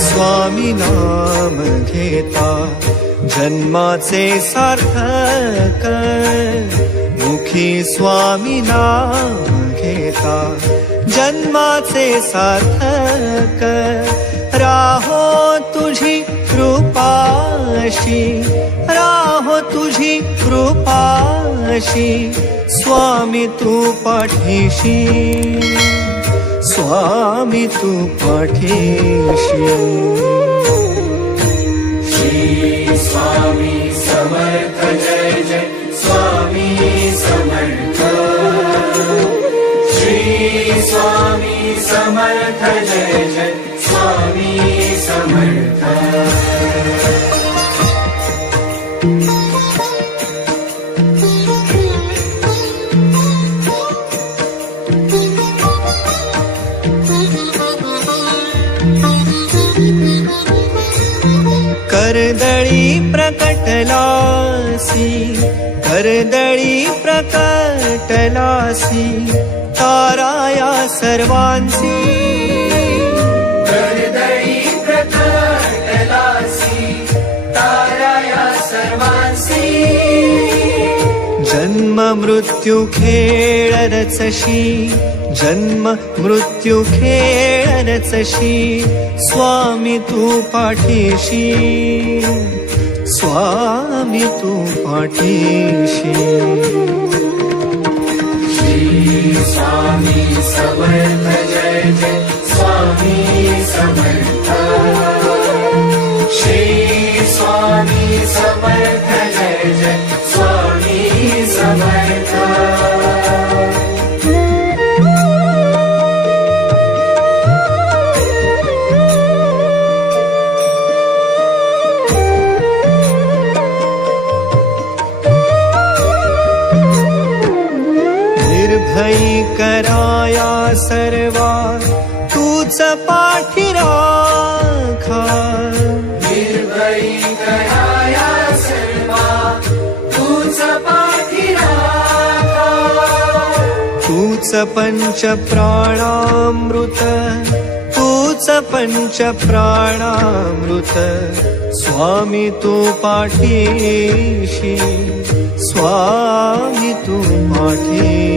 स्वामी नाम घेता. जन्माचे सार्थक मुखी स्वामी नाम घेता. जन्माचे सार्थक राहो तुझी कृपाशी. राहो तुझी कृपाशी. स्वामी तू पाठीशी. स्वामी तू पाठीशी श्री स्वामी समर्थ जय जय स्वामी समर्थ श्री स्वामी समर्थ जय जय स्वामी समर्थ करदळी प्रकटलासी करदळी प्रकटलासी ताराया सर्वांसी. कर्दळी प्रकटलासी ताराया सर्वांसी. जन्म मृत्यू खेळ रचशी जन्म मृत्यू खेळ रचशी स्वामी तू पाठीशी स्वामी तू पाठीशी. स्वामी समर्थ जय जय स्वामी समर्थ. श्री निर्भयी कराया सर्वा तूच पाठी राखा निर्भयी कराया सर्वा तूच पाठी राखा तूच पंच प्राणामृत तूच पंच प्राणामृत स्वामी तू पाठीशी स्वामी तू पाठीशी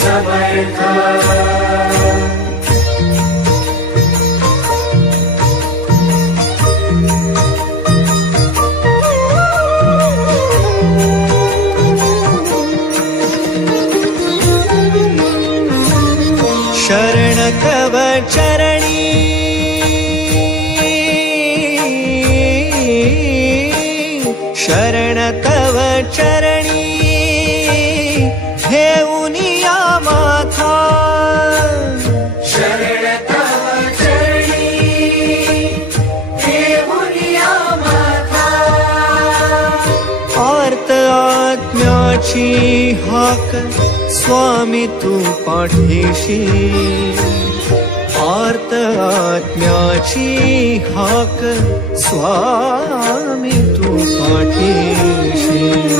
स्वामी समर्थ शरण तव चरणी शरण तव चरणी हाक स्वामी तू आर्त आत्म्याची हाक स्वामी तू पाठीशी